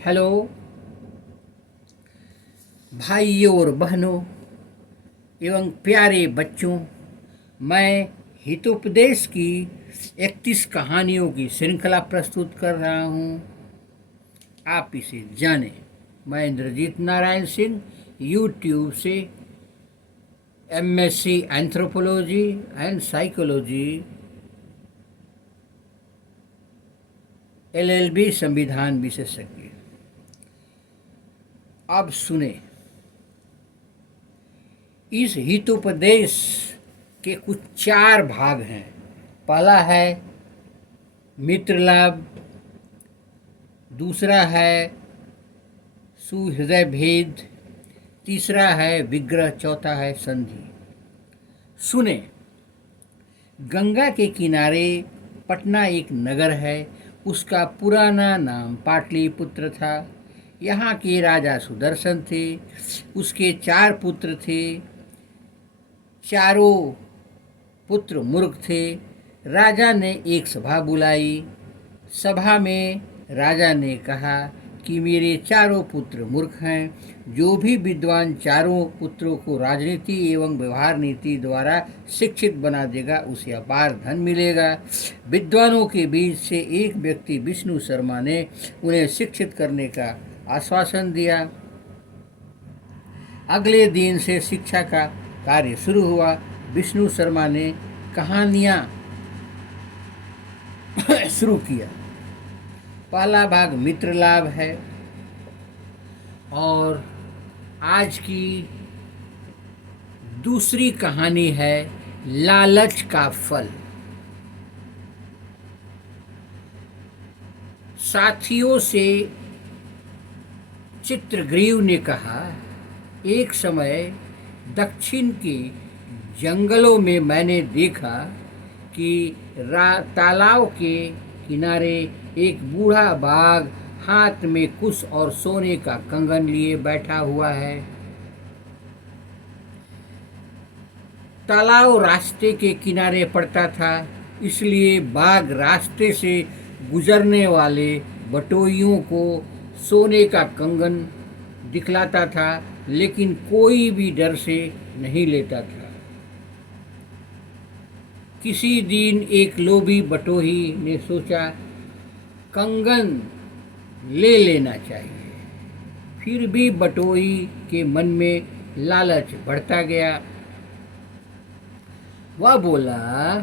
Hello भाइयों और बहनों एवं प्यारे बच्चों, मैं हितोपदेश की 31 कहानियों की श्रृंखला प्रस्तुत कर रहा हूँ। आप इसे जानें। मैं इंद्रजीत नारायण सिंह यूट्यूब से MSc anthropology and psychology LLB संविधान विशेषज्ञ। अब सुने, इस हितोपदेश के कुछ 4 भाग हैं। पहला है मित्र लाभ, दूसरा है सुहृदय भेद, तीसरा है विग्रह, चौथा है संधि। सुने, गंगा के किनारे पटना एक नगर है। उसका पुराना नाम पाटलिपुत्र था। यहाँ के राजा सुदर्शन थे। उसके 4 पुत्र थे। चारों पुत्र मूर्ख थे। राजा ने एक सभा बुलाई। सभा में राजा ने कहा कि मेरे चारों पुत्र मूर्ख हैं। जो भी विद्वान चारों पुत्रों को राजनीति एवं व्यवहार नीति द्वारा शिक्षित बना देगा उसे अपार धन मिलेगा। विद्वानों के बीच से एक व्यक्ति विष्णु शर्मा ने उन्हें शिक्षित करने का आश्वासन दिया। अगले दिन से शिक्षा का कार्य शुरू हुआ। विष्णु शर्मा ने कहानियाँ शुरू किया। पहला भाग मित्र लाभ है और आज की दूसरी कहानी है लालच का फल। साथियों से चित्रग्रीव ने कहा, एक समय दक्षिण के जंगलों में मैंने देखा कि तालाब के किनारे एक बूढ़ा बाघ हाथ में कुश और सोने का कंगन लिए बैठा हुआ है। तालाब रास्ते के किनारे पड़ता था, इसलिए बाघ रास्ते से गुजरने वाले बटोहियों को सोने का कंगन दिखलाता था, लेकिन कोई भी डर से नहीं लेता था। किसी दिन एक लोभी बटोही ने सोचा कंगन ले लेना चाहिए। फिर भी बटोही के मन में लालच बढ़ता गया। वह बोला,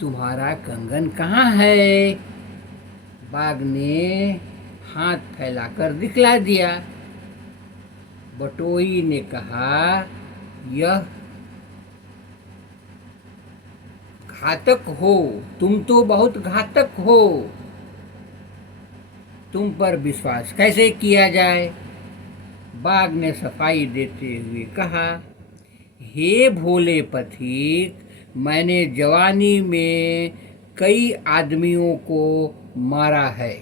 तुम्हारा कंगन कहाँ है? बाघ ने हाथ फैलाकर दिखला दिया। बटोही ने कहा, यह घातक हो, तुम तो बहुत घातक हो, तुम पर विश्वास कैसे किया जाए? बाघ ने सफाई देते हुए कहा, हे भोले पथिक, मैंने जवानी में कई आदमियों को मारा है,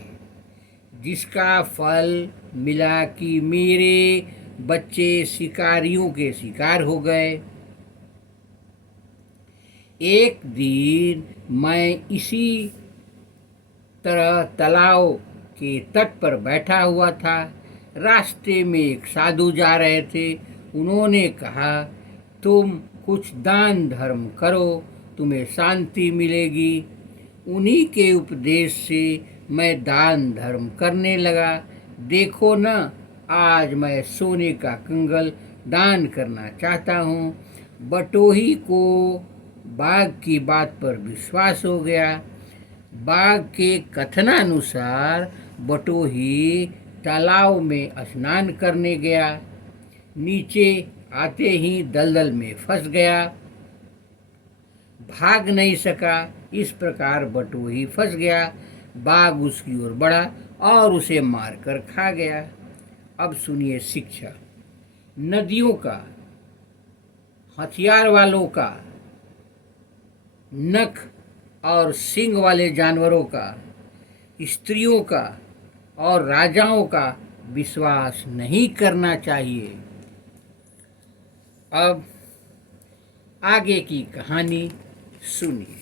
जिसका फल मिला कि मेरे बच्चे शिकारियों के शिकार हो गए। एक दिन मैं इसी तरह तालाब के तट पर बैठा हुआ था। रास्ते में एक साधु जा रहे थे। उन्होंने कहा, तुम कुछ दान धर्म करो, तुम्हें शांति मिलेगी। उन्हीं के उपदेश से मैं दान धर्म करने लगा। देखो न, आज मैं सोने का कंगन दान करना चाहता हूँ। बटोही को बाघ की बात पर विश्वास हो गया। बाघ के कथनानुसार बटोही तालाब में स्नान करने गया। नीचे आते ही दलदल में फंस गया, भाग नहीं सका। इस प्रकार बटोही फंस गया। बाघ उसकी ओर बढ़ा और उसे मारकर खा गया। अब सुनिए शिक्षा। नदियों का, हथियार वालों का, नख और सींग वाले जानवरों का, स्त्रियों का और राजाओं का विश्वास नहीं करना चाहिए। अब आगे की कहानी सुनिए।